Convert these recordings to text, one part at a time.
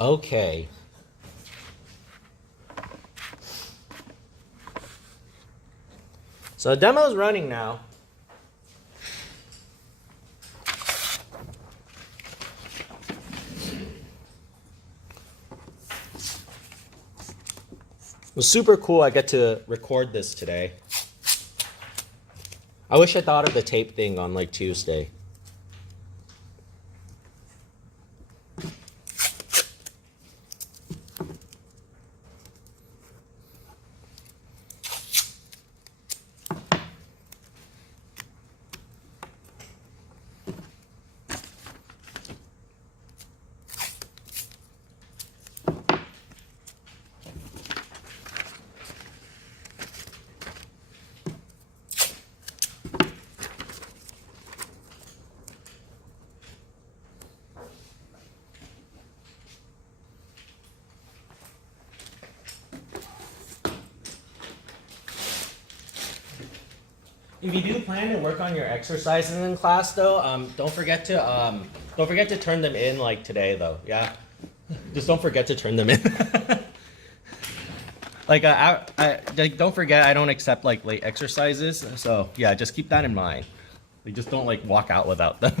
Okay. So the demo's running now. It was super cool I get to record this today. I wish I thought of the tape thing on like Tuesday. If you do plan to work on your exercises in class, though, don't forget to turn them in like today, though. Yeah, just don't forget to turn them in. Like, don't forget I don't accept like late exercises. So yeah, just keep that in mind. Like, just don't like walk out without them.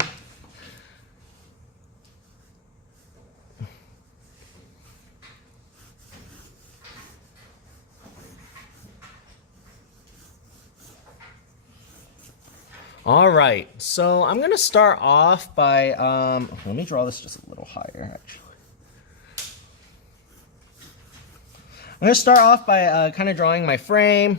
All right, so I'm gonna start off by let me draw this just a little higher, actually. I'm gonna start off by kind of drawing my frame.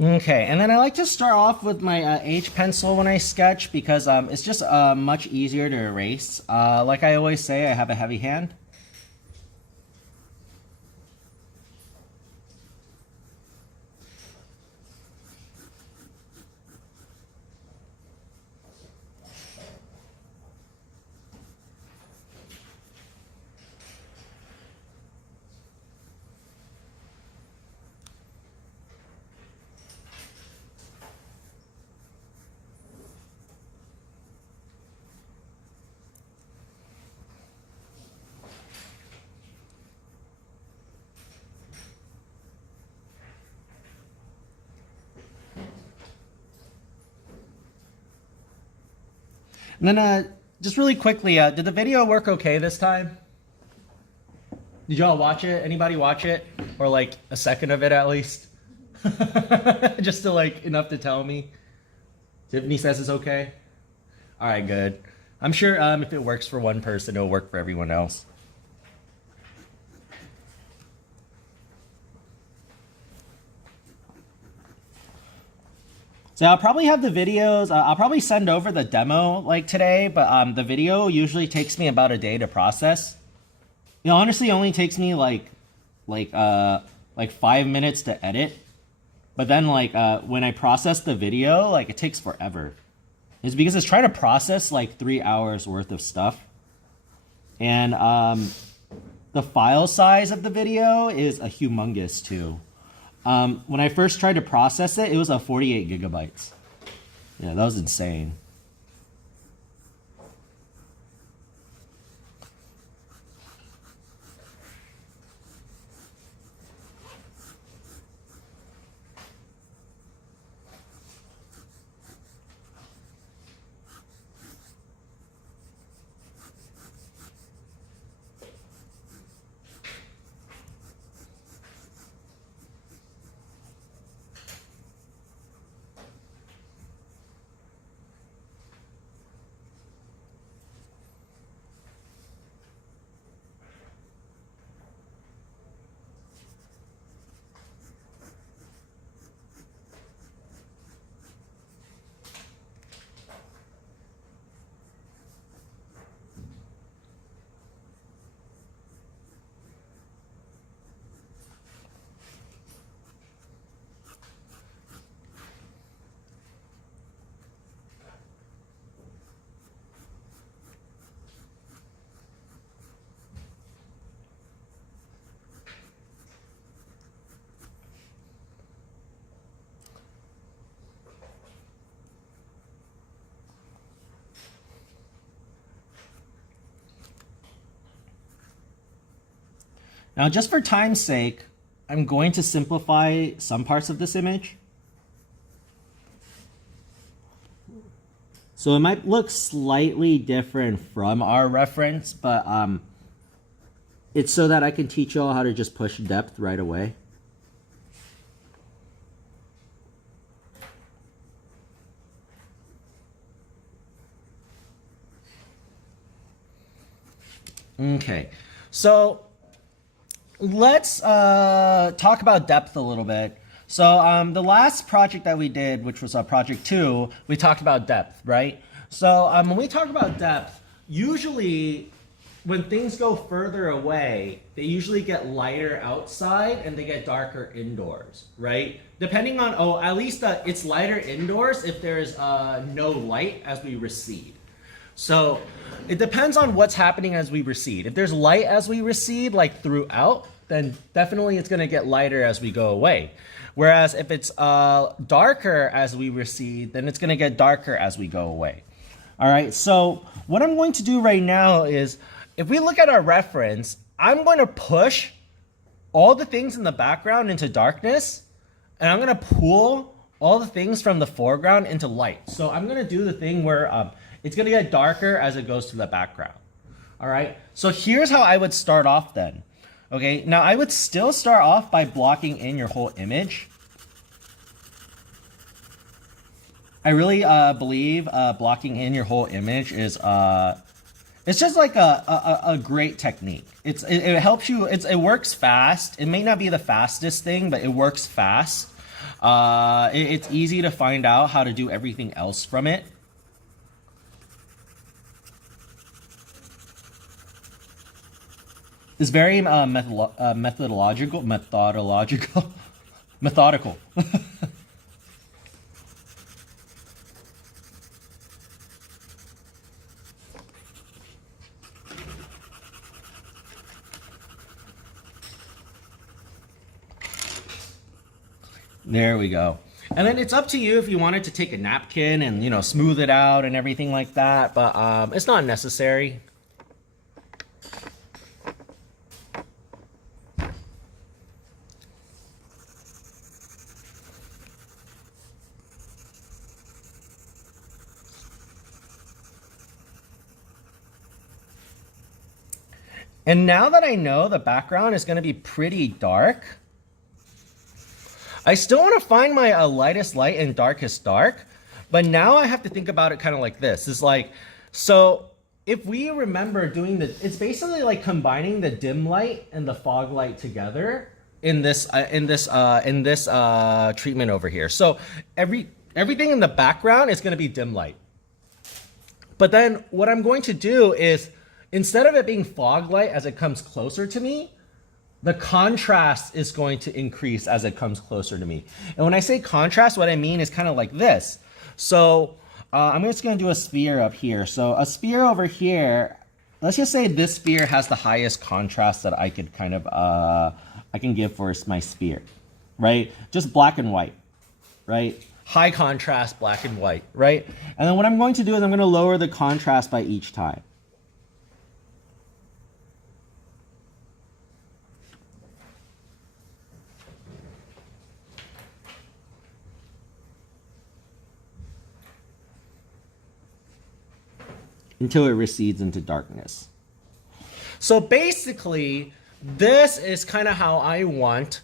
Okay, and then I like to start off with my H pencil when I sketch because it's just much easier to erase. Like I always say, I have a heavy hand. And then just really quickly, did the video work okay this time? Did y'all watch it? Anybody watch it? Or like a second of it at least? Just to like enough to tell me. Tiffany says it's okay. All right, good. I'm sure if it works for one person, it'll work for everyone else. So I'll probably have the videos, I'll probably send over the demo like today, but the video usually takes me about a day to process. You know, honestly, it only takes me like 5 minutes to edit. But then when I process the video, like it takes forever. It's because it's trying to process like 3 hours worth of stuff. And the file size of the video is a humongous too. When I first tried to process it, it was 48 gigabytes. Yeah, that was insane. Now, just for time's sake, I'm going to simplify some parts of this image. So it might look slightly different from our reference, but it's so that I can teach you all how to just push depth right away. Okay, so let's talk about depth a little bit. So the last project that we did, which was project 2, we talked about depth, right? So when we talk about depth, usually when things go further away, they usually get lighter outside and they get darker indoors, right? Depending on, at least it's lighter indoors if there's no light as we recede. So it depends on what's happening as we recede. If there's light as we recede, like throughout, then definitely it's gonna get lighter as we go away. Whereas if it's darker as we recede, then it's gonna get darker as we go away. All right, so what I'm going to do right now is, if we look at our reference, I'm going to push all the things in the background into darkness, and I'm gonna pull all the things from the foreground into light. So I'm gonna do the thing where it's gonna get darker as it goes to the background. All right, so here's how I would start off then. Okay, now I would still start off by blocking in your whole image. I really believe blocking in your whole image is it's just like a great technique. It helps you. It works fast. It may not be the fastest thing, but it works fast. It's easy to find out how to do everything else from it. It's very methodical. There we go. And then it's up to you if you wanted to take a napkin and, you know, smooth it out and everything like that, but it's not necessary. And now that I know the background is going to be pretty dark, I still want to find my lightest light and darkest dark, but now I have to think about it kind of like this. It's like, so if we remember doing it's basically like combining the dim light and the fog light together in this treatment over here. So everything in the background is going to be dim light. But then what I'm going to do is, instead of it being fog light as it comes closer to me, the contrast is going to increase as it comes closer to me. And when I say contrast, what I mean is kind of like this. So I'm just going to do a sphere up here. So a sphere over here, let's just say this sphere has the highest contrast that I could kind of, I can give for my sphere, right? Just black and white, right? High contrast, black and white, right? And then what I'm going to do is I'm going to lower the contrast by each time. Until it recedes into darkness. So basically, this is kind of how I want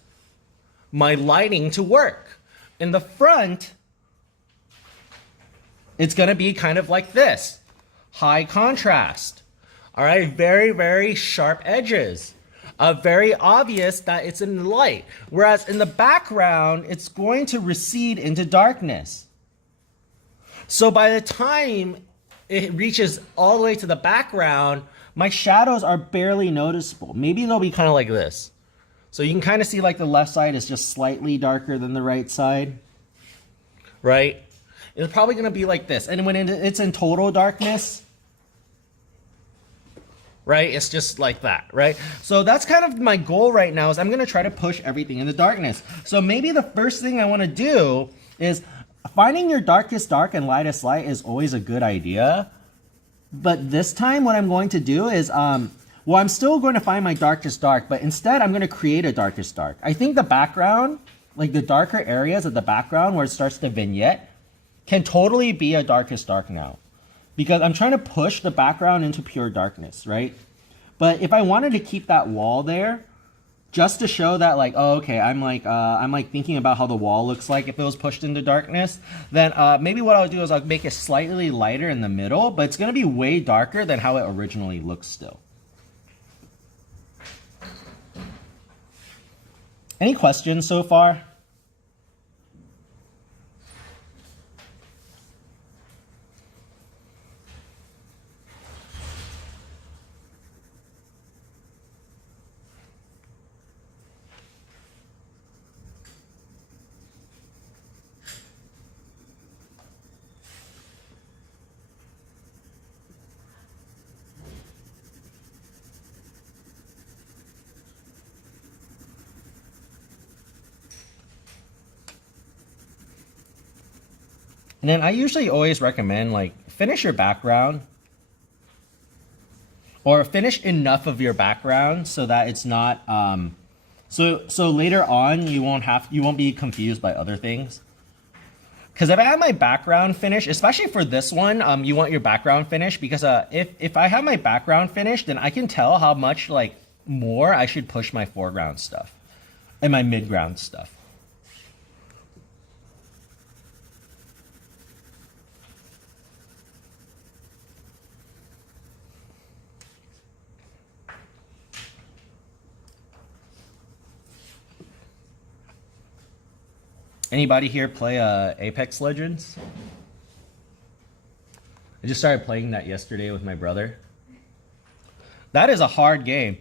my lighting to work. In the front, it's going to be kind of like this. High contrast. All right, very, very sharp edges. Very obvious that it's in the light. Whereas in the background, it's going to recede into darkness. So by the time it reaches all the way to the background, my shadows are barely noticeable. Maybe they'll be kind of like this. So you can kind of see like the left side is just slightly darker than the right side, right? It's probably going to be like this. And when it's in total darkness, right, it's just like that, right? So that's kind of my goal right now, is I'm going to try to push everything in the darkness. So maybe the first thing I want to do is, finding your darkest dark and lightest light is always a good idea. But this time what I'm going to do is Well, I'm still going to find my darkest dark, but instead I'm going to create a darkest dark. I think the background, like the darker areas of the background where it starts the vignette, can totally be a darkest dark now. Because I'm trying to push the background into pure darkness, right? But if I wanted to keep that wall there, just to show that like, oh, okay, I'm like thinking about how the wall looks like if it was pushed into darkness, then maybe what I'll do is I'll make it slightly lighter in the middle, but it's going to be way darker than how it originally looks still. Any questions so far? And then I usually always recommend like finish your background or finish enough of your background so that it's not so later on you won't be confused by other things. Because if I have my background finished, especially for this one, you want your background finished because if I have my background finished, then I can tell how much like more I should push my foreground stuff and my midground stuff. Anybody here play Apex Legends? I just started playing that yesterday with my brother. That is a hard game.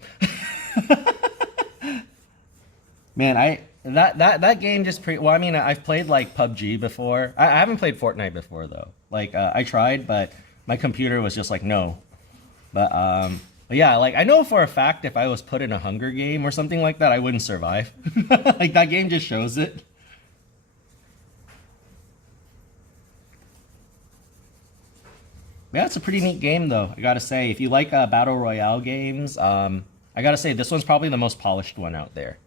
Man, that game just well, I mean, I've played like PUBG before. I haven't played Fortnite before though. Like I tried, but my computer was just like no. But yeah, like I know for a fact if I was put in a Hunger game or something like that, I wouldn't survive. Like that game just shows it. Yeah, it's a pretty neat game though, I gotta say. If you like Battle Royale games, I gotta say this one's probably the most polished one out there.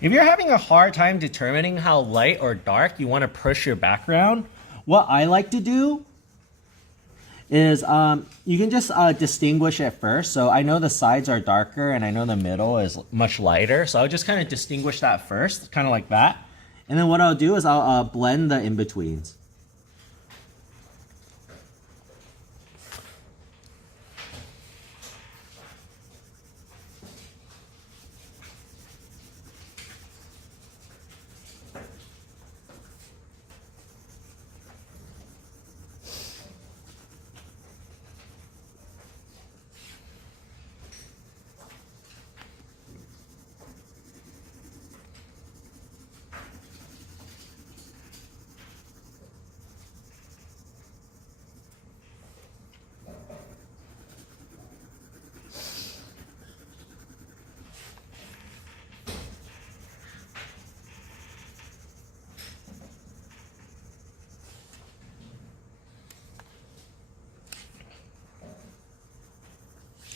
If you're having a hard time determining how light or dark you want to push your background, what I like to do is you can just distinguish it first. So I know the sides are darker and I know the middle is much lighter. So I'll just kind of distinguish that first, kind of like that. And then what I'll do is I'll blend the in-betweens.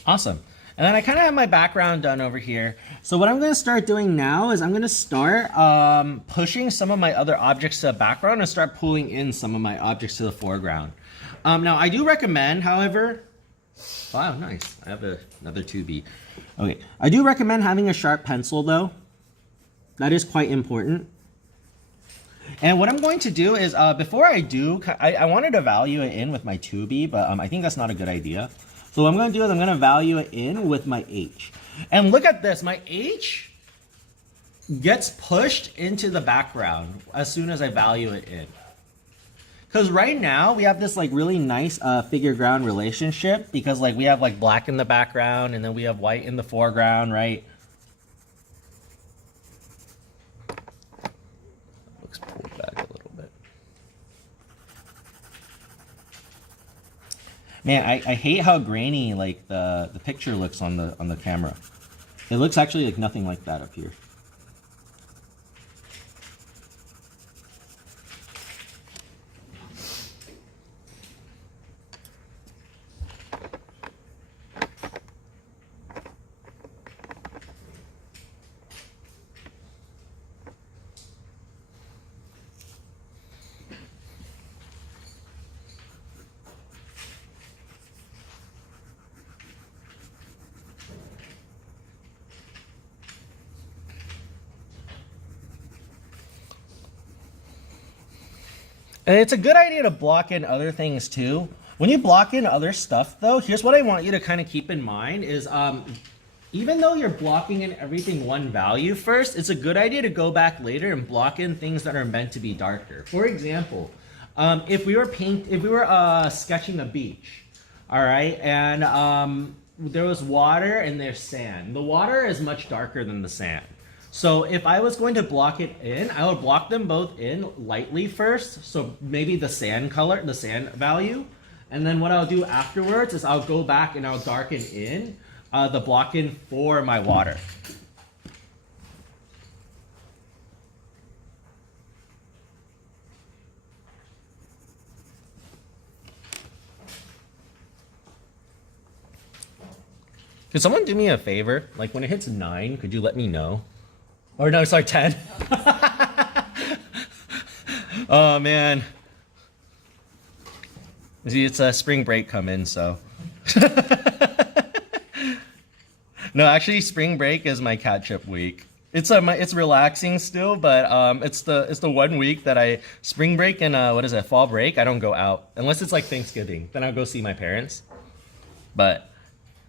Awesome. And then I kind of have my background done over here. So what I'm going to start doing now is I'm going to start pushing some of my other objects to the background and start pulling in some of my objects to the foreground. Now, I do recommend, however... Wow, nice. I have another 2B. Okay. I do recommend having a sharp pencil, though. That is quite important. And what I'm going to do is, before I do, I wanted to value it in with my 2B, but I think that's not a good idea. So what I'm going to do is I'm going to value it in with my H. And look at this. My H gets pushed into the background as soon as I value it in. Because right now we have this like really nice figure ground relationship because like we have like black in the background and then we have white in the foreground, right? Looks pulled back a little bit. Man, I hate how grainy like the picture looks on the camera. It looks actually like nothing like that up here. And it's a good idea to block in other things too. When you block in other stuff though, here's what I want you to kind of keep in mind is even though you're blocking in everything one value first, it's a good idea to go back later and block in things that are meant to be darker. For example, if we were sketching a beach, all right, and there was water and there's sand. The water is much darker than the sand. So if I was going to block it in, I would block them both in lightly first. So maybe the sand color, the sand value. And then what I'll do afterwards is I'll go back and I'll darken in the block in for my water. Could someone do me a favor? Like when it hits 9, could you let me know? Or no, sorry, 10. Oh man. See, it's a spring break coming, so. No, actually, spring break is my catch-up week. It's relaxing still, but it's the 1 week that spring break and what is it, fall break? I don't go out unless it's like Thanksgiving. Then I'll go see my parents. But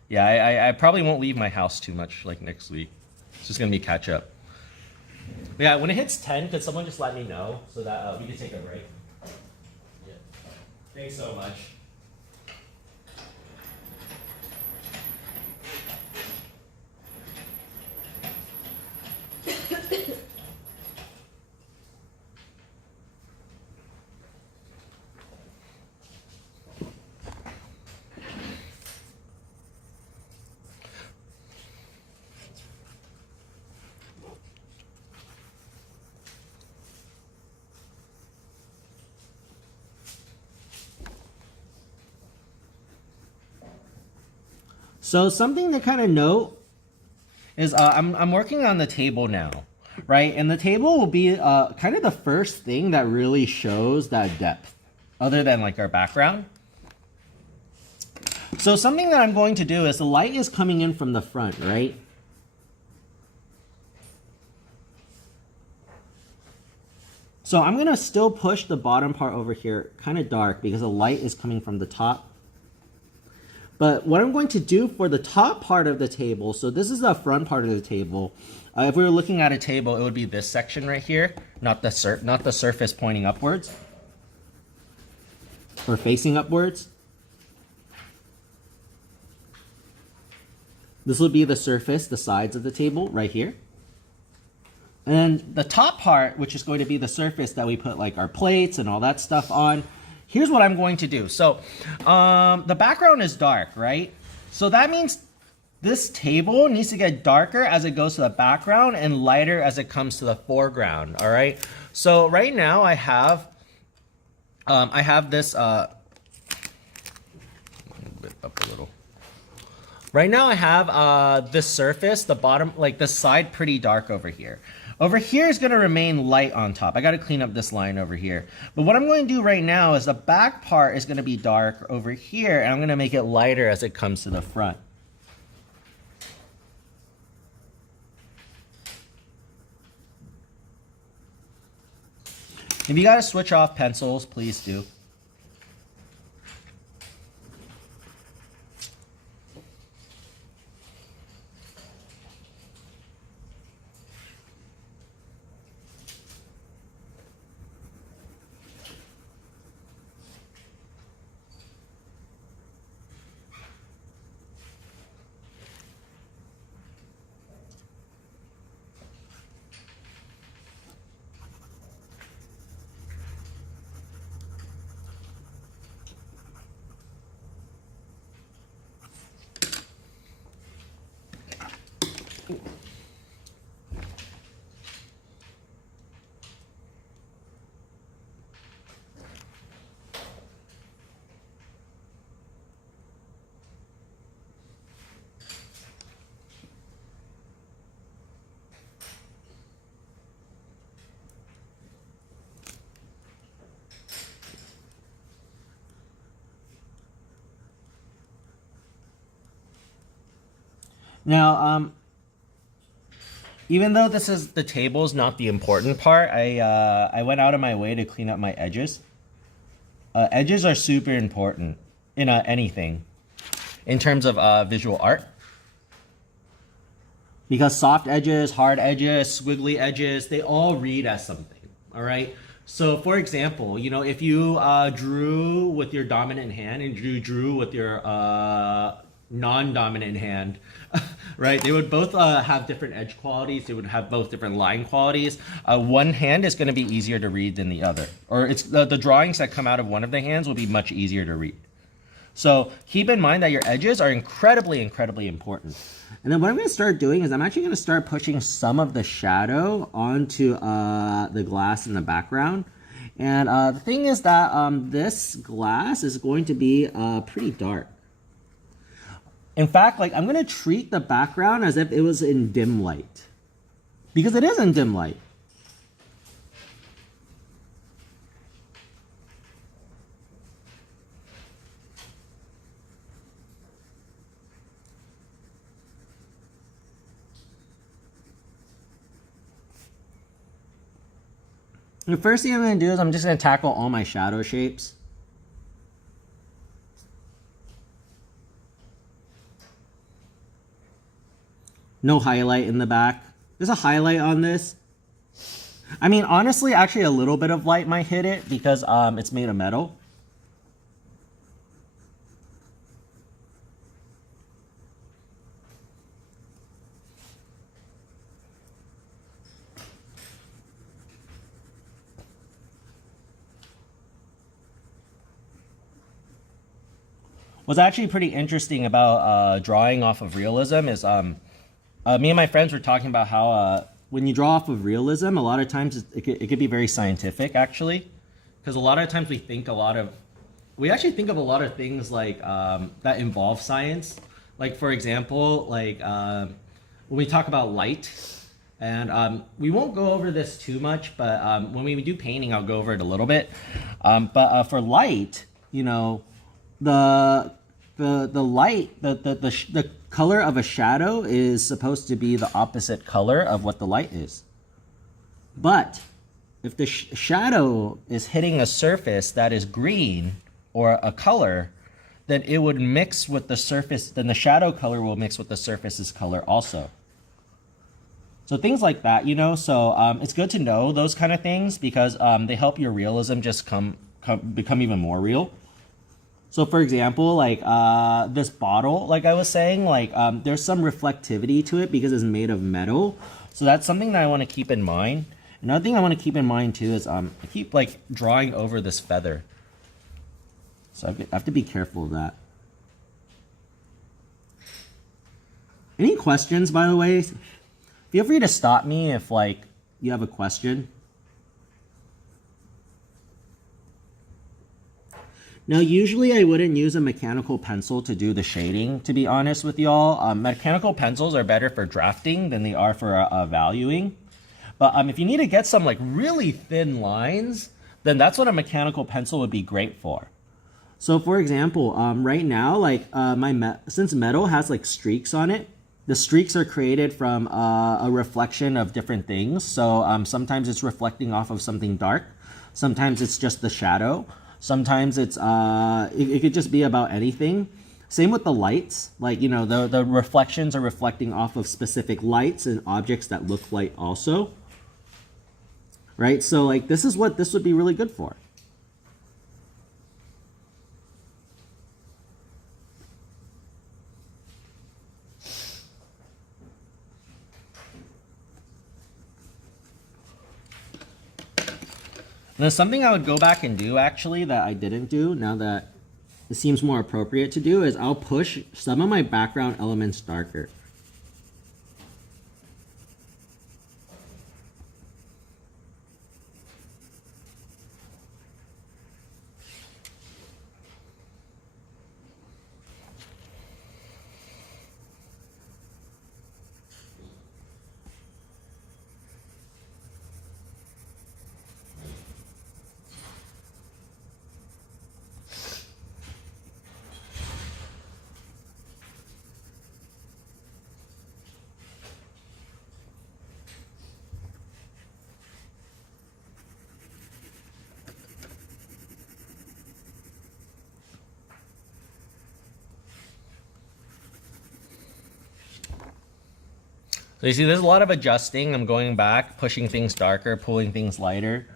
yeah, I probably won't leave my house too much like next week. It's just gonna be catch-up. Yeah, when it hits 10, could someone just let me know so that we can take a break? Yeah. Thanks so much. So something to kind of note is I'm working on the table now, right? And the table will be kind of the first thing that really shows that depth, other than like our background. So something that I'm going to do is the light is coming in from the front, right? So I'm gonna still push the bottom part over here kind of dark because the light is coming from the top. But what I'm going to do for the top part of the table, so this is the front part of the table. If we were looking at a table, it would be this section right here, not the surface pointing upwards or facing upwards. This will be the surface, the sides of the table right here. And then the top part, which is going to be the surface that we put like our plates and all that stuff on. Here's what I'm going to do. So the background is dark, right? So that means this table needs to get darker as it goes to the background and lighter as it comes to the foreground, all right? So right now I have this, up a little. Right now I have this surface, the bottom, like this side pretty dark over here. Over here is going to remain light on top. I got to clean up this line over here. But what I'm going to do right now is the back part is going to be dark over here, and I'm going to make it lighter as it comes to the front. If you got to switch off pencils, please do. Now, even though this is the table is not the important part, I went out of my way to clean up my edges. Edges are super important in anything, in terms of visual art. Because soft edges, hard edges, squiggly edges, they all read as something, all right? So for example, you know, if you drew with your dominant hand and you drew with your non-dominant hand, right? They would both have different edge qualities. They would have both different line qualities. One hand is going to be easier to read than the other, or it's the drawings that come out of one of the hands will be much easier to read. So keep in mind that your edges are incredibly, incredibly important. And then what I'm going to start doing is I'm actually going to start pushing some of the shadow onto the glass in the background. And the thing is that this glass is going to be pretty dark. In fact, like I'm going to treat the background as if it was in dim light, because it is in dim light. The first thing I'm going to do is I'm just going to tackle all my shadow shapes. No highlight in the back. There's a highlight on this. I mean, honestly, actually a little bit of light might hit it because it's made of metal. What's actually pretty interesting about drawing off of realism is me and my friends were talking about how when you draw off of realism, a lot of times it could be very scientific, actually. Because a lot of times we actually think of a lot of things like that involve science. Like, for example, like when we talk about light, and we won't go over this too much, but when we do painting, I'll go over it a little bit. But for light, you know, the light, the color of a shadow is supposed to be the opposite color of what the light is. But if the shadow is hitting a surface that is green or a color, then it would mix with the surface, then the shadow color will mix with the surface's color also. So things like that, you know, so it's good to know those kind of things because they help your realism just become even more real. So for example, like this bottle, like I was saying, like there's some reflectivity to it because it's made of metal. So that's something that I want to keep in mind. Another thing I want to keep in mind too is I keep like drawing over this feather. So I have to be careful of that. Any questions, by the way? Feel free to stop me if like you have a question. Now, usually I wouldn't use a mechanical pencil to do the shading, to be honest with y'all. Mechanical pencils are better for drafting than they are for valuing. But if you need to get some like really thin lines, then that's what a mechanical pencil would be great for. So for example, right now, like since metal has like streaks on it, the streaks are created from a reflection of different things. So sometimes it's reflecting off of something dark. Sometimes it's just the shadow. Sometimes it's it could just be about anything. Same with the lights, like, you know, the reflections are reflecting off of specific lights and objects that look light also, right? So like this is what this would be really good for. Now, something I would go back and do, actually, that I didn't do, now that it seems more appropriate to do, is I'll push some of my background elements darker. So you see, there's a lot of adjusting. I'm going back, pushing things darker, pulling things lighter.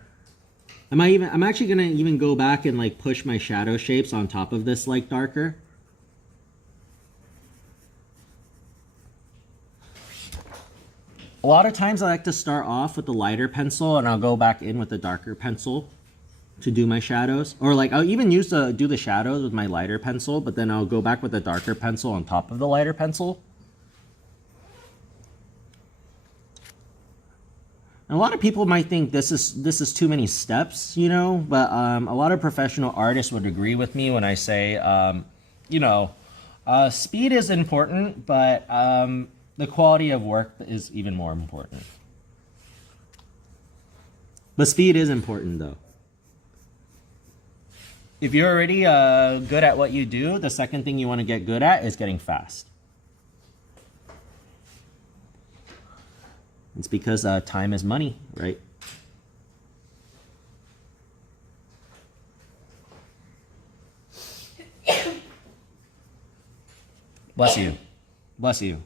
I'm actually gonna even go back and like push my shadow shapes on top of this like darker. A lot of times I like to start off with the lighter pencil and I'll go back in with the darker pencil to do my shadows. Or like I'll even use to do the shadows with my lighter pencil, but then I'll go back with the darker pencil on top of the lighter pencil. And a lot of people might think this is too many steps, you know, but a lot of professional artists would agree with me when I say, you know, speed is important, but the quality of work is even more important. But speed is important, though. If you're already good at what you do, the second thing you want to get good at is getting fast. It's because time is money, right? Bless you. Bless you.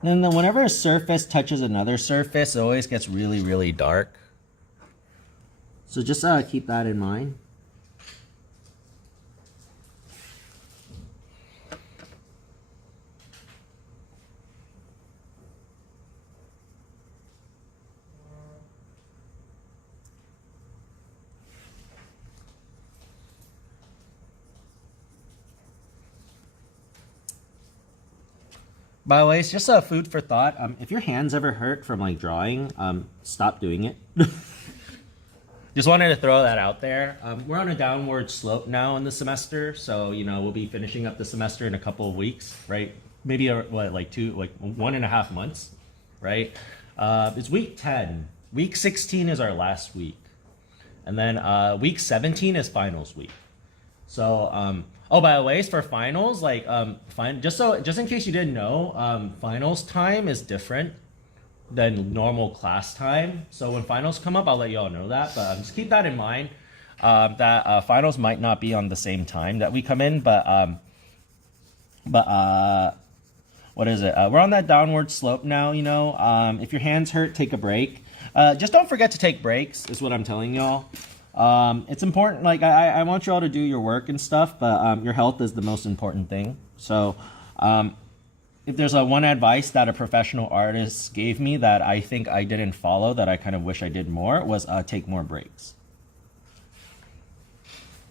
And then whenever a surface touches another surface, it always gets really, really dark. So just keep that in mind. By the way, it's just a food for thought. If your hands ever hurt from like drawing, stop doing it. Just wanted to throw that out there. We're on a downward slope now in the semester, so you know we'll be finishing up the semester in a couple of weeks, right? Maybe like 1.5 months, right? It's week 10. Week 16 is our last week, and then week 17 is finals week. So oh, by the way, for finals, like just in case you didn't know, finals time is different than normal class time. So when finals come up, I'll let you all know that. But just keep that in mind. That finals might not be on the same time that we come in, but what is it? We're on that downward slope now. You know, if your hands hurt, take a break. Just don't forget to take breaks. Is what I'm telling y'all. It's important. Like I want you all to do your work and stuff, but your health is the most important thing. So if there's one advice that a professional artist gave me that I think I didn't follow, that I kind of wish I did more, was take more breaks.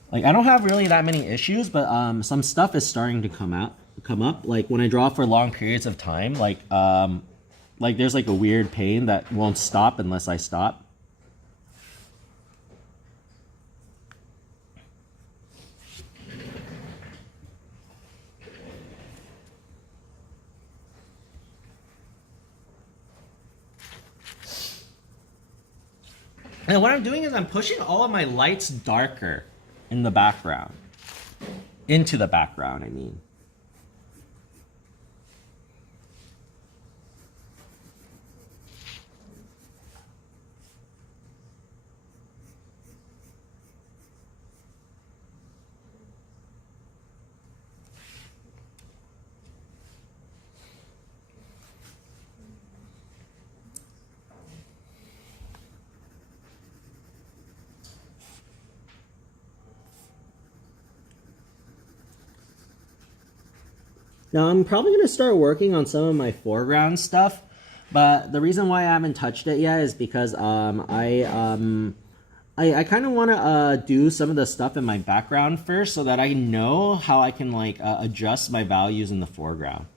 Like I don't have really that many issues, but some stuff is starting to come up. Like when I draw for long periods of time, like there's like a weird pain that won't stop unless I stop. And what I'm doing is I'm pushing all of my lights darker in the background. Into the background, I mean. Now I'm probably going to start working on some of my foreground stuff, but the reason why I haven't touched it yet is because I kind of want to do some of the stuff in my background first so that I know how I can like adjust my values in the foreground.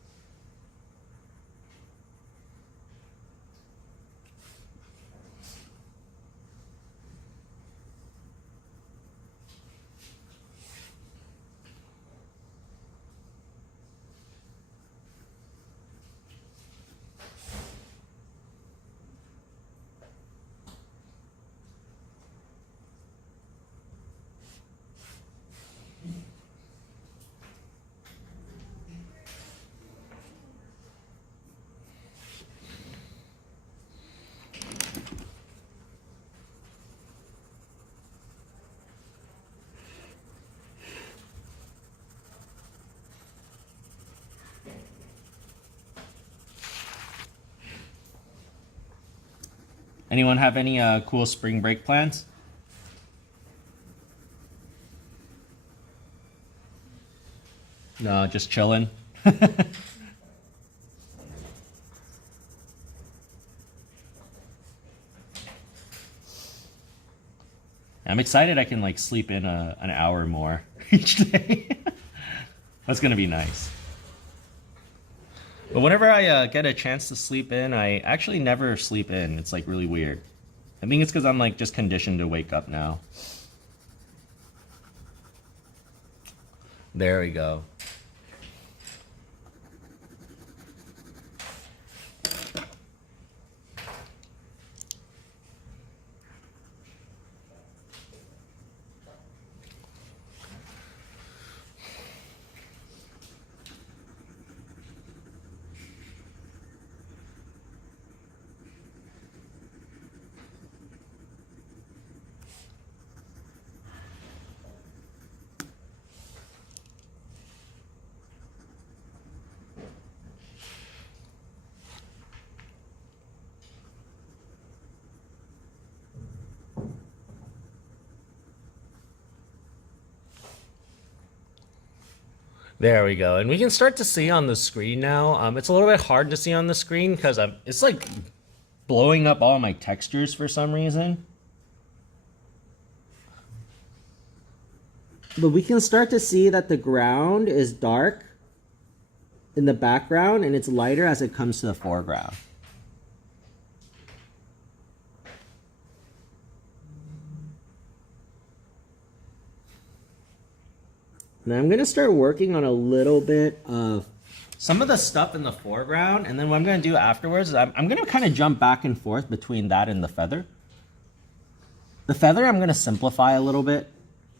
Anyone have any cool spring break plans? No, just chilling. I'm excited I can like sleep in an hour more each day. That's gonna be nice. But whenever I get a chance to sleep in, I actually never sleep in. It's like really weird. I think it's because I'm like just conditioned to wake up now. There we go. There we go. And we can start to see on the screen now. It's a little bit hard to see on the screen because it's like blowing up all my textures for some reason. But we can start to see that the ground is dark in the background and it's lighter as it comes to the foreground. And I'm gonna start working on a little bit of some of the stuff in the foreground, and then what I'm gonna do afterwards is I'm gonna kind of jump back and forth between that and the feather. The feather I'm gonna simplify a little bit.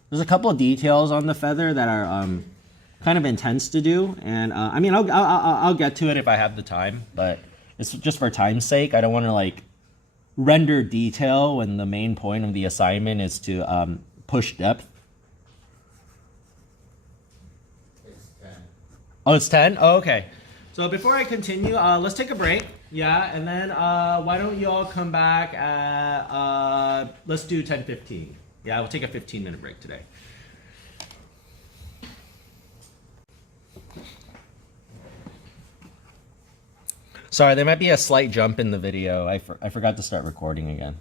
There's a couple of details on the feather that are kind of intense to do, and I mean I'll get to it if I have the time, but it's just for time's sake. I don't want to like render detail when the main point of the assignment is to push depth. Oh, it's 10? Oh, okay. So before I continue, let's take a break. Yeah, and then why don't you all come back at, let's do 10:15. Yeah, we'll take a 15-minute break today. Sorry, there might be a slight jump in the video. I forgot to start recording again.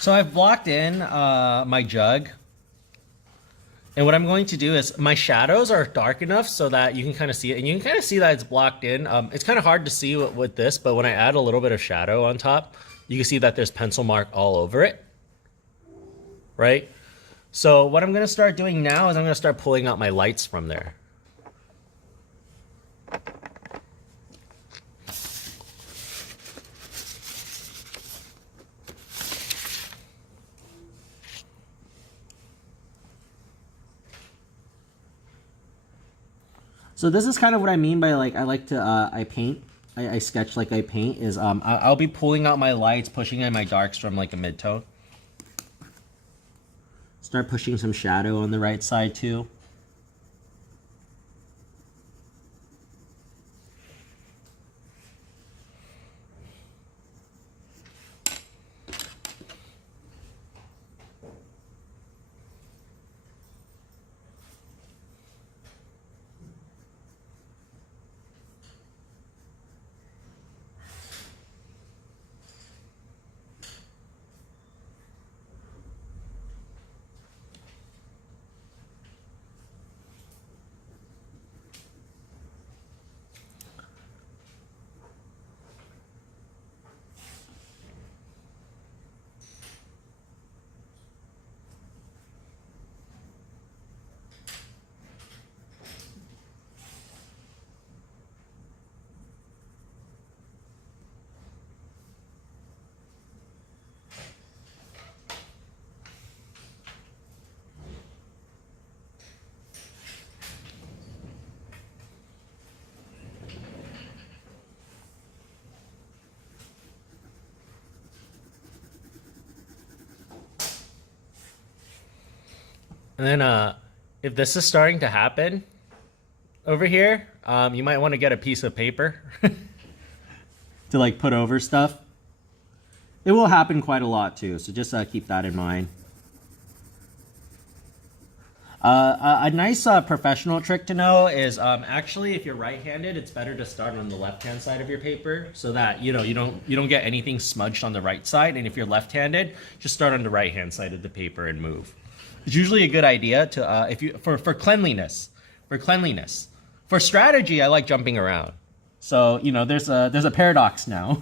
So I've blocked in my jug. And what I'm going to do is my shadows are dark enough so that you can kind of see it. And you can kind of see that it's blocked in. It's kind of hard to see with this, but when I add a little bit of shadow on top, you can see that there's pencil mark all over it. Right? So what I'm going to start doing now is I'm going to start pulling out my lights from there. So this is kind of what I mean by like I like to I paint. I sketch like I paint is I'll be pulling out my lights, pushing in my darks from like a mid-tone. Start pushing some shadow on the right side too. And then if this is starting to happen over here, you might want to get a piece of paper to like put over stuff. It will happen quite a lot too, so just keep that in mind. A nice professional trick to know is actually if you're right-handed, it's better to start on the left-hand side of your paper so that you don't get anything smudged on the right side. And if you're left-handed, just start on the right-hand side of the paper and move. It's usually a good idea to if you for cleanliness. For strategy, I like jumping around. So there's a paradox now,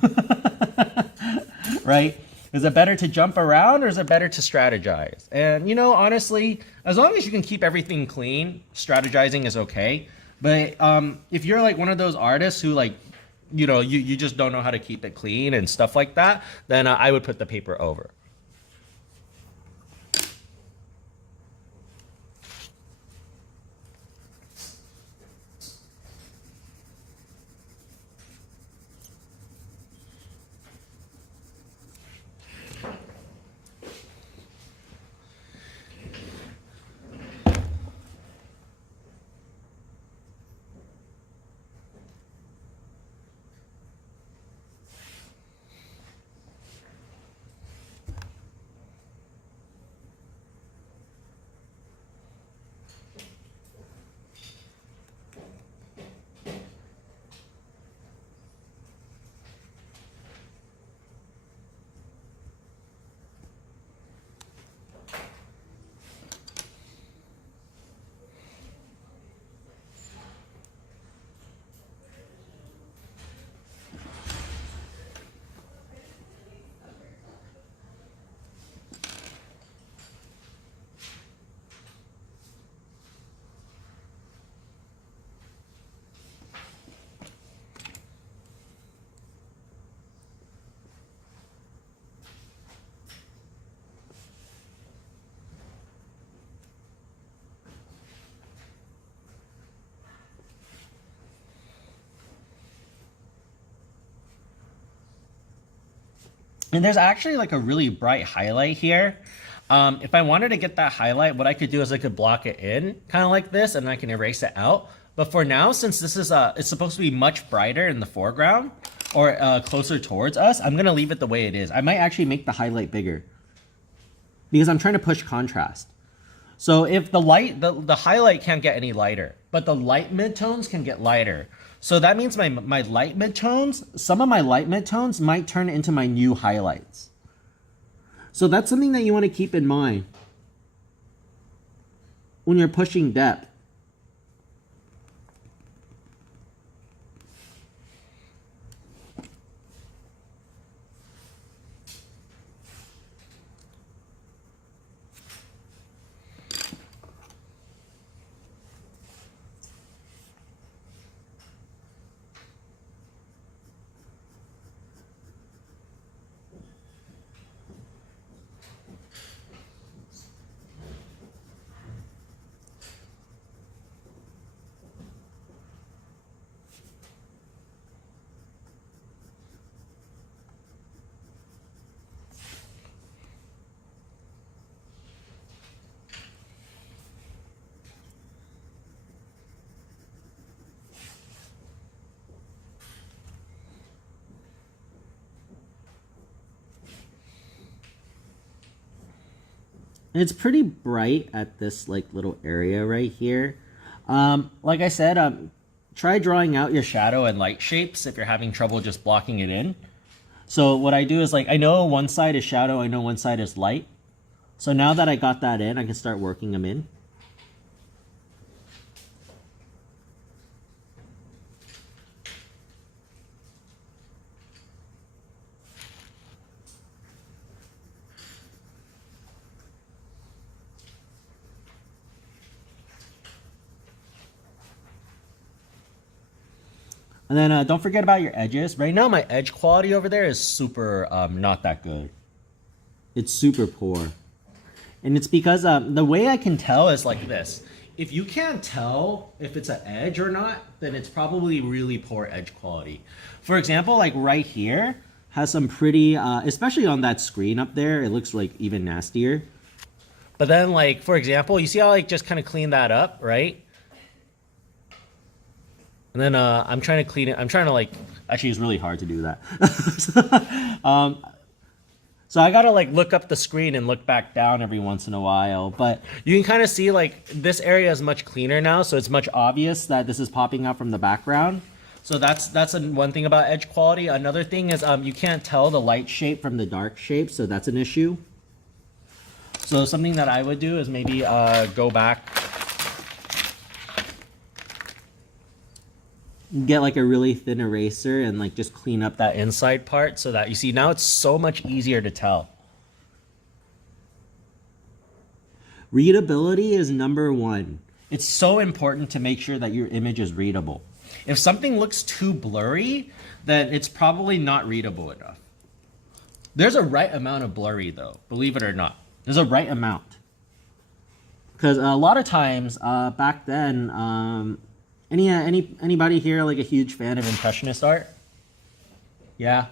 right? Is it better to jump around or is it better to strategize? And honestly, as long as you can keep everything clean, strategizing is okay. But if you're like one of those artists who like, you just don't know how to keep it clean and stuff like that, then I would put the paper over. And there's actually like a really bright highlight here. If I wanted to get that highlight, what I could do is I could block it in kind of like this and I can erase it out. But for now, since this is it's supposed to be much brighter in the foreground or closer towards us, I'm gonna leave it the way it is. I might actually make the highlight bigger because I'm trying to push contrast. So if the highlight can't get any lighter, but the light midtones can get lighter. So that means my light midtones, some of my light midtones might turn into my new highlights. So that's something that you want to keep in mind when you're pushing depth. And it's pretty bright at this like little area right here. Like I said, try drawing out your shadow and light shapes if you're having trouble just blocking it in. So what I do is like, I know one side is shadow, I know one side is light. So now that I got that in, I can start working them in. And then don't forget about your edges. Right now, my edge quality over there is super not that good. It's super poor. And it's because the way I can tell is like this. If you can't tell if it's an edge or not, then it's probably really poor edge quality. For example, like right here has some pretty, especially on that screen up there, it looks like even nastier. But then like, for example, you see how I like just kind of clean that up, right? And then I'm trying to clean it. I'm trying to like, actually it's really hard to do that. So I gotta like look up the screen and look back down every once in a while. But you can kind of see like this area is much cleaner now, so it's much obvious that this is popping out from the background. So that's one thing about edge quality. Another thing is you can't tell the light shape from the dark shape, so that's an issue. So something that I would do is maybe go back, get like a really thin eraser and like just clean up that inside part so that you see now it's so much easier to tell. Readability is number one. It's so important to make sure that your image is readable. If something looks too blurry, then it's probably not readable enough. There's a right amount of blurry though, believe it or not. There's a right amount. Because a lot of times back then, anybody here like a huge fan of Impressionist art? Yeah,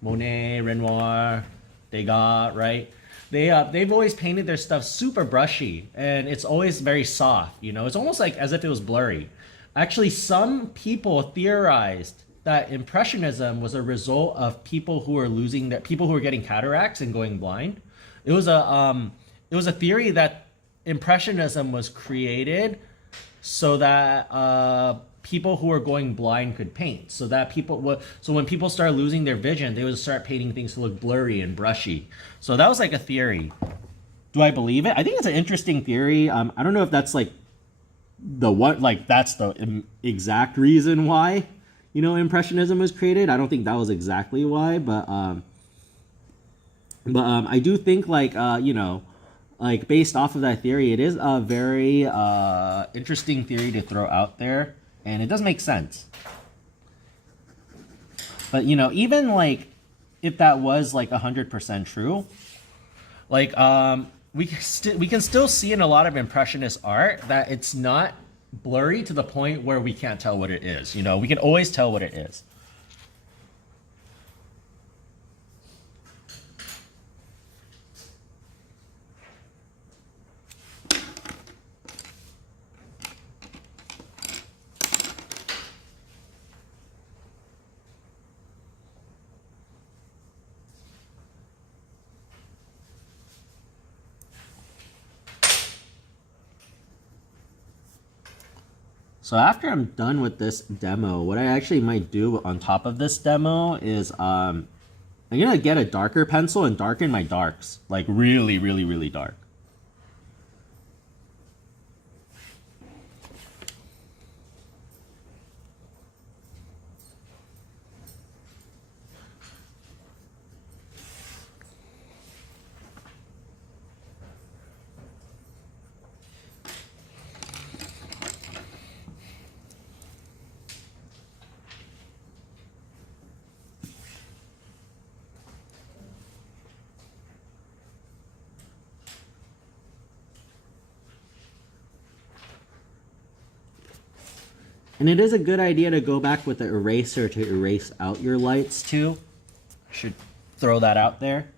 Monet, Renoir, Degas, right? They've always painted their stuff super brushy, and it's always very soft. You know, it's almost like as if it was blurry. Actually, some people theorized that Impressionism was a result of people who were getting cataracts and going blind. It was a theory that Impressionism was created so that people who are going blind could paint. So when people start losing their vision, they would start painting things to look blurry and brushy. So that was like a theory. Do I believe it? I think it's an interesting theory. I don't know if that's like that's the exact reason why, you know, Impressionism was created. I don't think that was exactly why, but I do think like you know, like based off of that theory, it is a very interesting theory to throw out there, and it does make sense. But you know, even like if that was like 100% true, like we can still see in a lot of Impressionist art that it's not blurry to the point where we can't tell what it is. You know, we can always tell what it is. So after I'm done with this demo, what I actually might do on top of this demo is I'm gonna get a darker pencil and darken my darks, like really, really, really dark. And it is a good idea to go back with the eraser to erase out your lights too. I should throw that out there.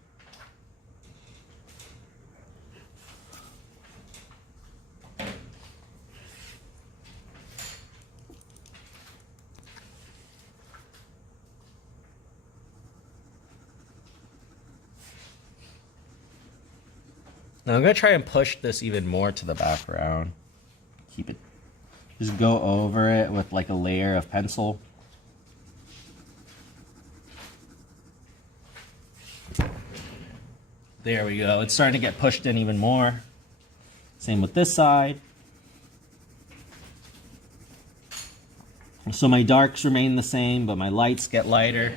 Now I'm gonna try and push this even more to the background. Keep it, just go over it with like a layer of pencil. There we go. It's starting to get pushed in even more. Same with this side. So my darks remain the same, but my lights get lighter.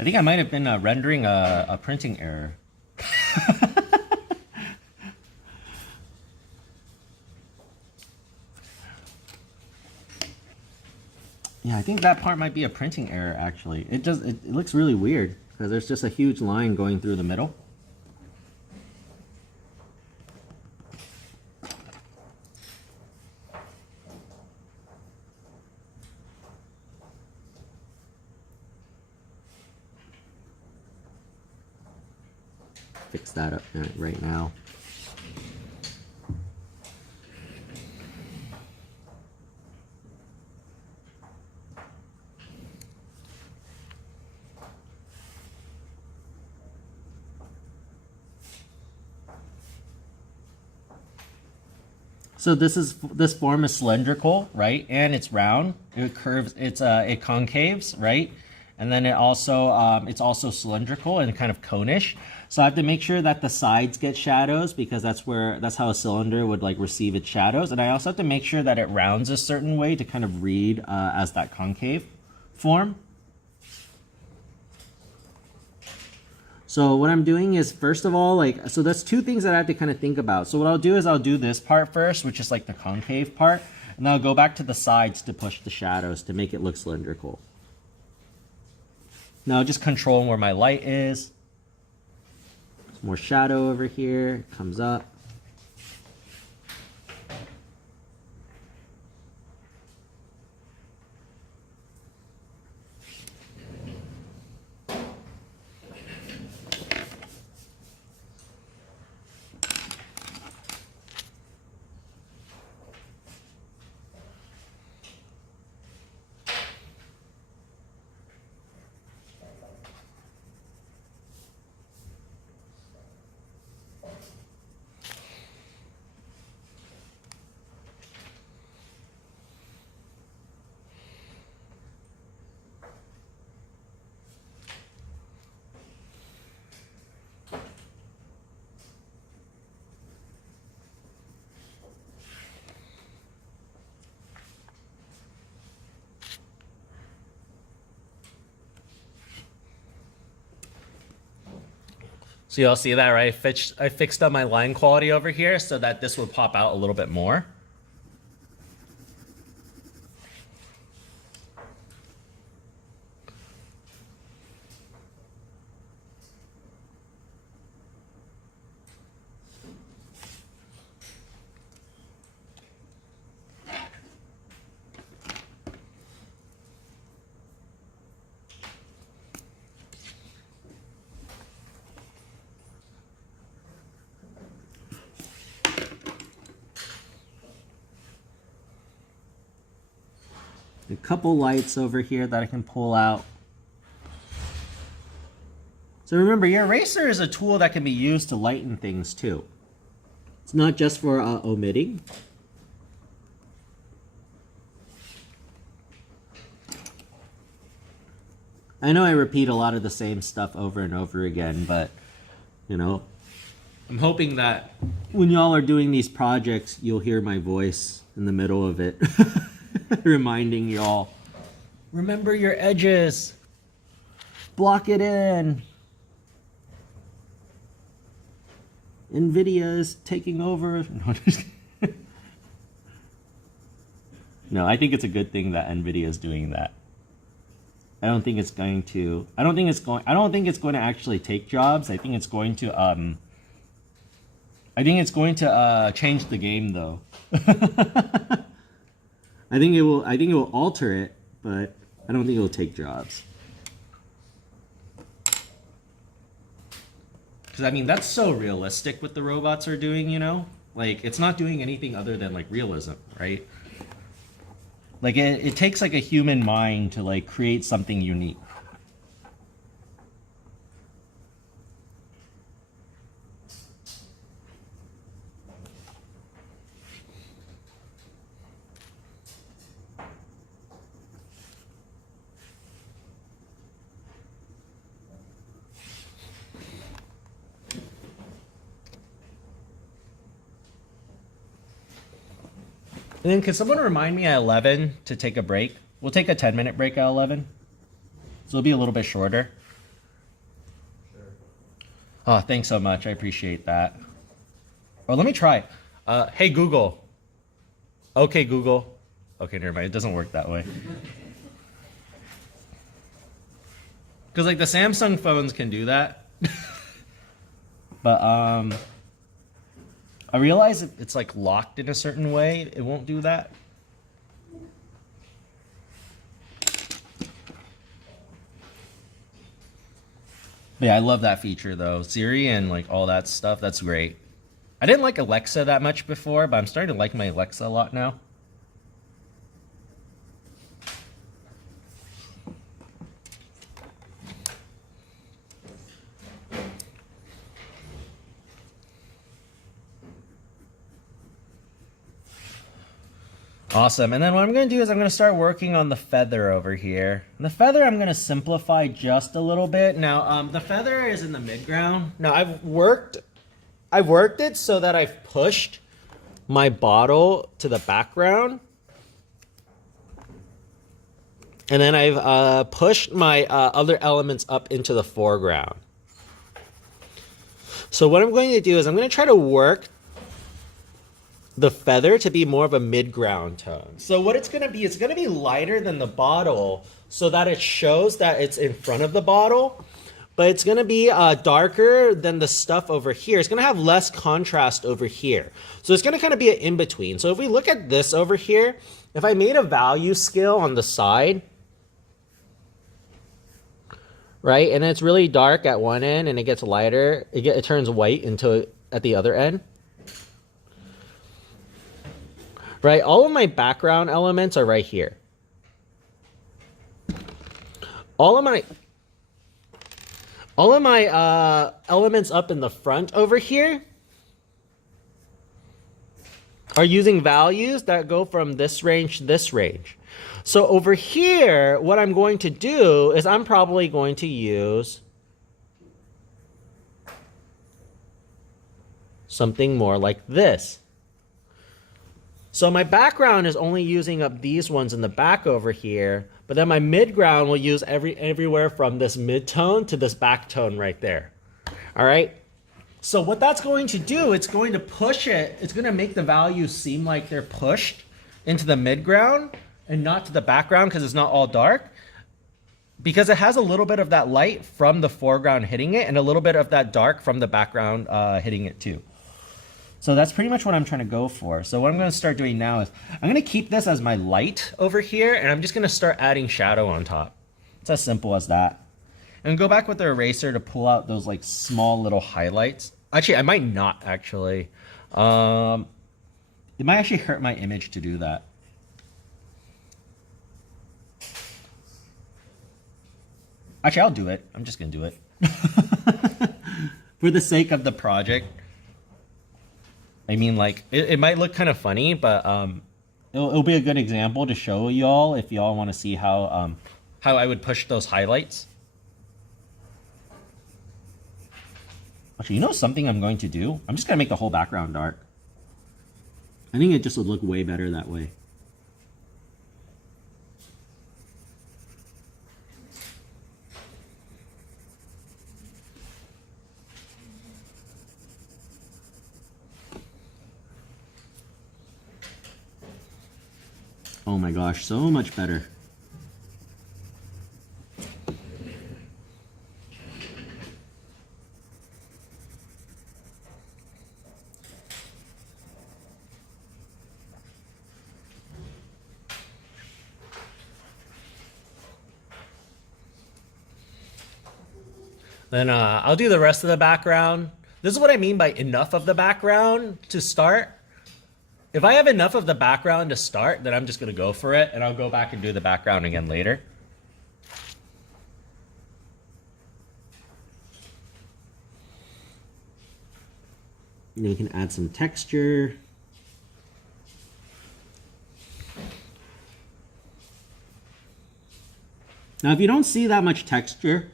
I think I might have been rendering a printing error. Yeah, I think that part might be a printing error, actually. It looks really weird because there's just a huge line going through the middle. Fix that up right now. So this form is cylindrical, right? And it's round. It curves. It concaves, right? And then it's also cylindrical and kind of conish. So I have to make sure that the sides get shadows because that's how a cylinder would like receive its shadows. And I also have to make sure that it rounds a certain way to kind of read as that concave form. So what I'm doing is, first of all, so that's two things that I have to kind of think about. So what I'll do is I'll do this part first, which is like the concave part, and then I'll go back to the sides to push the shadows to make it look cylindrical. Now just controlling where my light is. There's more shadow over here, it comes up. So you'll see that, right? I fixed up my line quality over here so that this would pop out a little bit more. A couple lights over here that I can pull out. So remember, your eraser is a tool that can be used to lighten things too. It's not just for omitting. I know I repeat a lot of the same stuff over and over again, but, you know, I'm hoping that when y'all are doing these projects, you'll hear my voice in the middle of it. Reminding y'all, remember your edges, block it in. NVIDIA is taking over. No, I think it's a good thing that NVIDIA is doing that. I don't think it's going to actually take jobs. I think it's going to change the game though. I think it will alter it, but I don't think it will take jobs. Because I mean, that's so realistic what the robots are doing, you know? Like, it's not doing anything other than like realism, right? Like it takes like a human mind to like create something unique. And then can someone remind me at 11 to take a break? We'll take a 10-minute break at 11. So it'll be a little bit shorter. Oh, thanks so much. I appreciate that. Or let me try. Hey, Google. Okay, Google. Okay, never mind. It doesn't work that way. Because like the Samsung phones can do that. But I realize it's like locked in a certain way. It won't do that. But yeah, I love that feature though. Siri and like all that stuff, that's great. I didn't like Alexa that much before, but I'm starting to like my Alexa a lot now. Awesome. And then what I'm going to do is I'm going to start working on the feather over here. And the feather I'm going to simplify just a little bit. Now, the feather is in the midground. Now, I've worked it so that I've pushed my bottle to the background. And then I've pushed my other elements up into the foreground. So what I'm going to do is I'm going to try to work the feather to be more of a mid-ground tone. So what it's going to be lighter than the bottle so that it shows that it's in front of the bottle, but it's going to be darker than the stuff over here. It's going to have less contrast over here. So it's going to kind of be an in-between. So if we look at this over here, if I made a value scale on the side, right, and it's really dark at one end and it gets lighter, it turns white at the other end. Right, all of my background elements are right here. All of my elements up in the front over here are using values that go from this range to this range. So over here, what I'm going to do is I'm probably going to use something more like this. So my background is only using up these ones in the back over here, but then my midground will use everywhere from this mid-tone to this back tone right there. All right? So what that's going to do, it's going to push it, it's going to make the values seem like they're pushed into the midground and not to the background because it's not all dark, because it has a little bit of that light from the foreground hitting it and a little bit of that dark from the background hitting it too. So that's pretty much what I'm trying to go for. So what I'm going to start doing now is I'm going to keep this as my light over here, and I'm just going to start adding shadow on top. It's as simple as that. And go back with the eraser to pull out those like small little highlights. Actually, I might not actually. It might actually hurt my image to do that. Actually, I'll do it. I'm just going to do it. For the sake of the project. I mean, like, it might look kind of funny, but it'll be a good example to show y'all if y'all want to see how I would push those highlights. Actually, you know something I'm going to do? I'm just going to make the whole background dark. I think it just would look way better that way. Oh my gosh, so much better. Then I'll do the rest of the background. This is what I mean by enough of the background to start. If I have enough of the background to start, then I'm just going to go for it, and I'll go back and do the background again later. You can add some texture. Now, if you don't see that much texture,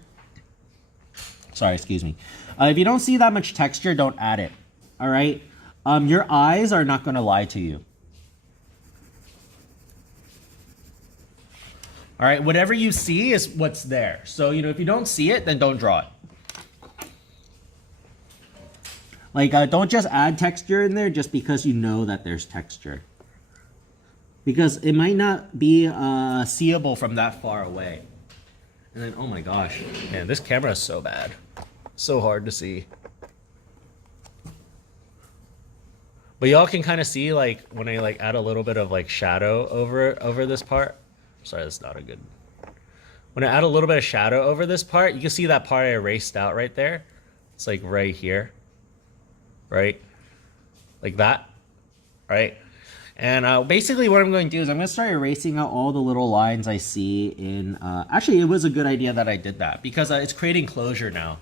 sorry, excuse me. If you don't see that much texture, don't add it, all right? Your eyes are not going to lie to you. All right, whatever you see is what's there. So, if you don't see it, then don't draw it. Like, don't just add texture in there just because you know that there's texture. Because it might not be seeable from that far away. And then, oh my gosh, man, this camera is so bad. So hard to see. But y'all can kind of see, like, when I like add a little bit of like shadow over this part. Sorry, that's not a good. When I add a little bit of shadow over this part, you can see that part I erased out right there. It's like right here, right? Like that, right? And basically what I'm going to do is I'm going to start erasing out all the little lines I see in... actually, it was a good idea that I did that because it's creating closure now.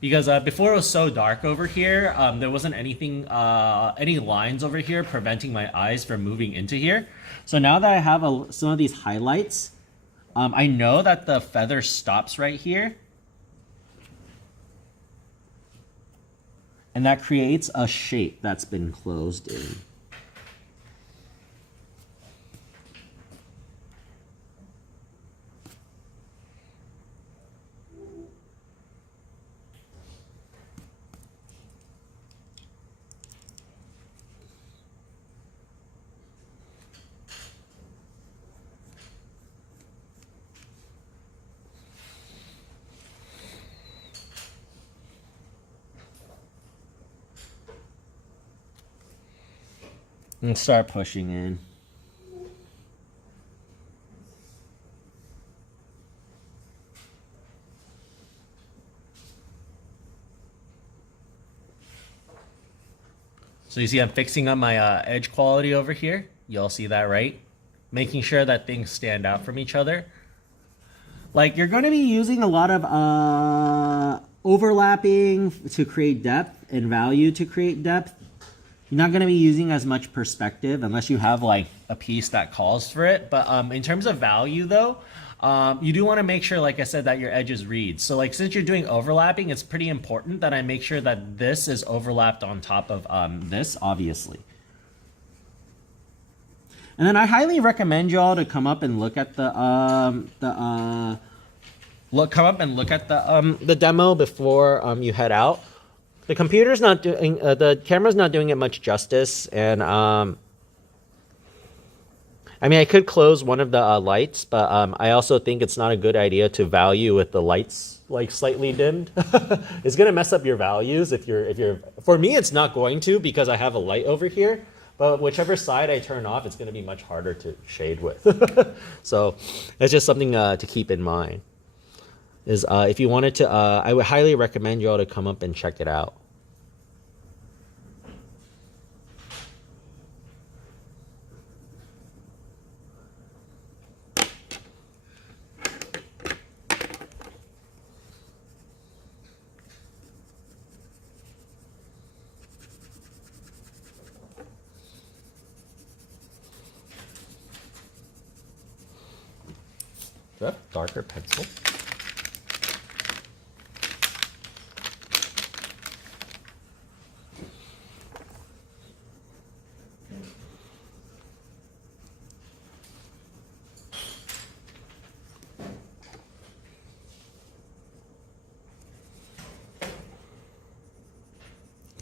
Because before it was so dark over here, there wasn't anything, any lines over here preventing my eyes from moving into here. So now that I have some of these highlights, I know that the feather stops right here. And that creates a shape that's been closed in. And start pushing in. So you see I'm fixing up my edge quality over here. You all see that, right? Making sure that things stand out from each other. Like, you're going to be using a lot of overlapping to create depth and value to create depth. You're not going to be using as much perspective unless you have like a piece that calls for it. But in terms of value though, you do want to make sure, like I said, that your edges read. So like since you're doing overlapping, it's pretty important that I make sure that this is overlapped on top of this, obviously. And then I highly recommend y'all to come up and look at the demo before you head out. The computer's not doing, the camera's not doing it much justice, and I mean, I could close one of the lights, but I also think it's not a good idea to value with the lights like slightly dimmed. It's gonna mess up your values if you're. For me, it's not going to because I have a light over here. But whichever side I turn off, it's gonna be much harder to shade with. So it's just something to keep in mind. Is if you wanted to, I would highly recommend you all to come up and check it out. Do I have a darker pencil?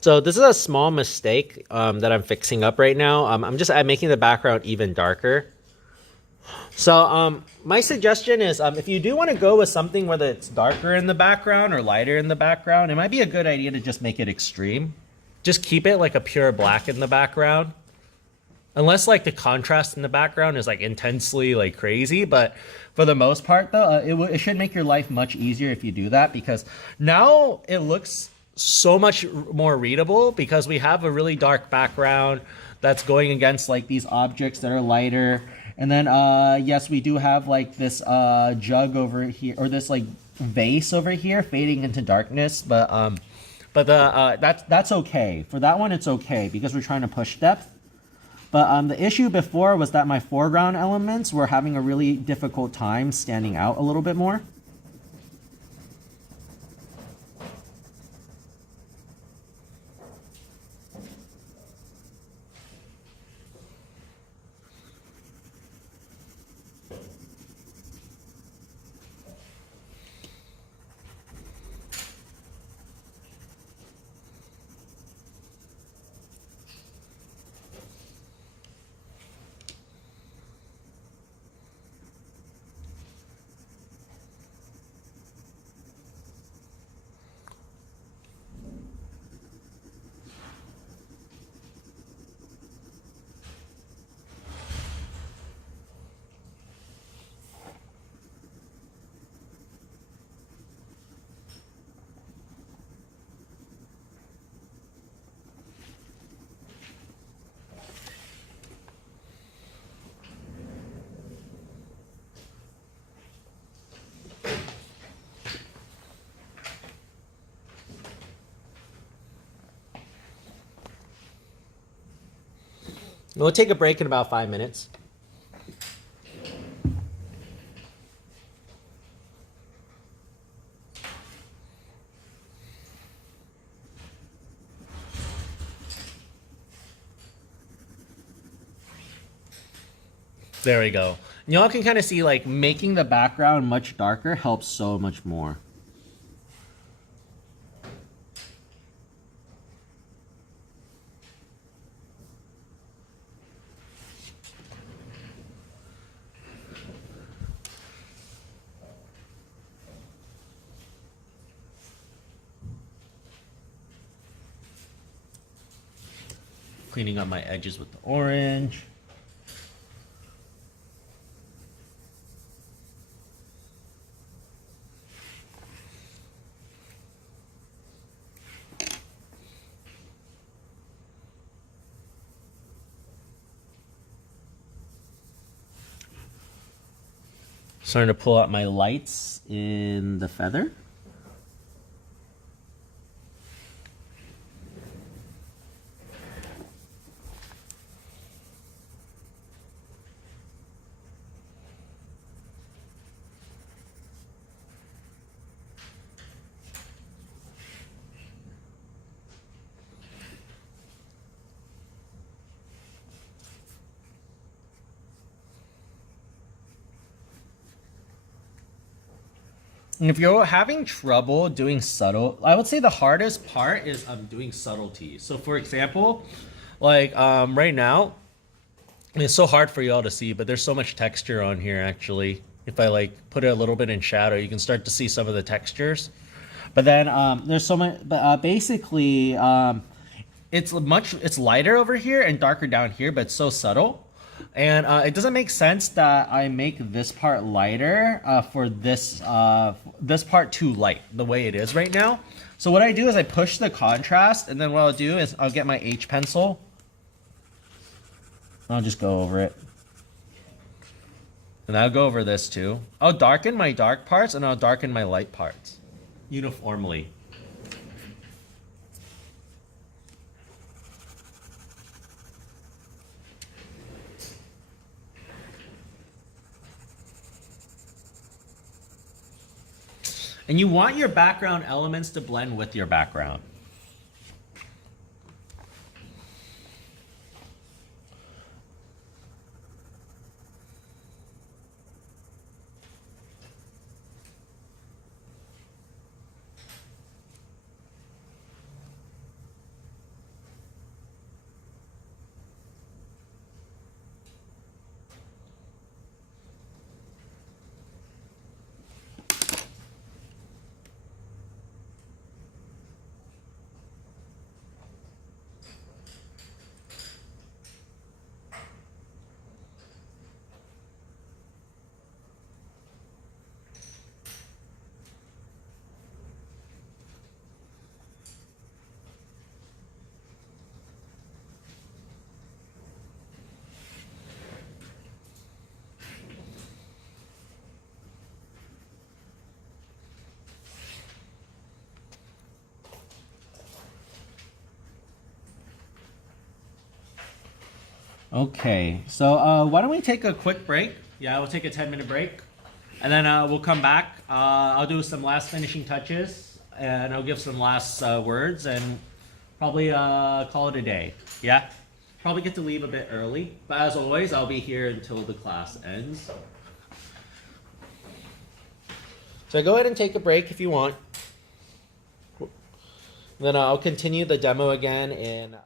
So this is a small mistake that I'm fixing up right now. I'm making the background even darker. So my suggestion is if you do want to go with something whether it's darker in the background or lighter in the background, it might be a good idea to just make it extreme. Just keep it like a pure black in the background. Unless like the contrast in the background is like intensely like crazy, but for the most part though, it should make your life much easier if you do that, because now it looks so much more readable because we have a really dark background that's going against like these objects that are lighter. And then yes, we do have like this jug over here, or this like vase over here fading into darkness, but that's okay. For that one it's okay because we're trying to push depth. But the issue before was that my foreground elements were having a really difficult time standing out a little bit more. We'll take a break in about 5 minutes. There we go. Y'all can kind of see like making the background much darker helps so much more. Cleaning up my edges with the orange. Starting to pull out my lights in the feather. And if you're having trouble doing subtle, I would say the hardest part is doing subtlety. So for example, like right now, it's so hard for y'all to see, but there's so much texture on here actually. If I like put it a little bit in shadow, you can start to see some of the textures. But then there's so much, but basically it's lighter over here and darker down here, but it's so subtle. And it doesn't make sense that I make this part lighter for this part too light the way it is right now. So what I do is I push the contrast, and then what I'll do is I'll get my H pencil. I'll just go over it. And I'll go over this too. I'll darken my dark parts and I'll darken my light parts uniformly. And you want your background elements to blend with your background. Okay, so why don't we take a quick break? Yeah, we'll take a 10-minute break. And then we'll come back. I'll do some last finishing touches. And I'll give some last words. And probably call it a day. Yeah? Probably get to leave a bit early. But as always, I'll be here until the class ends. So go ahead and take a break if you want. Then I'll continue the demo again in...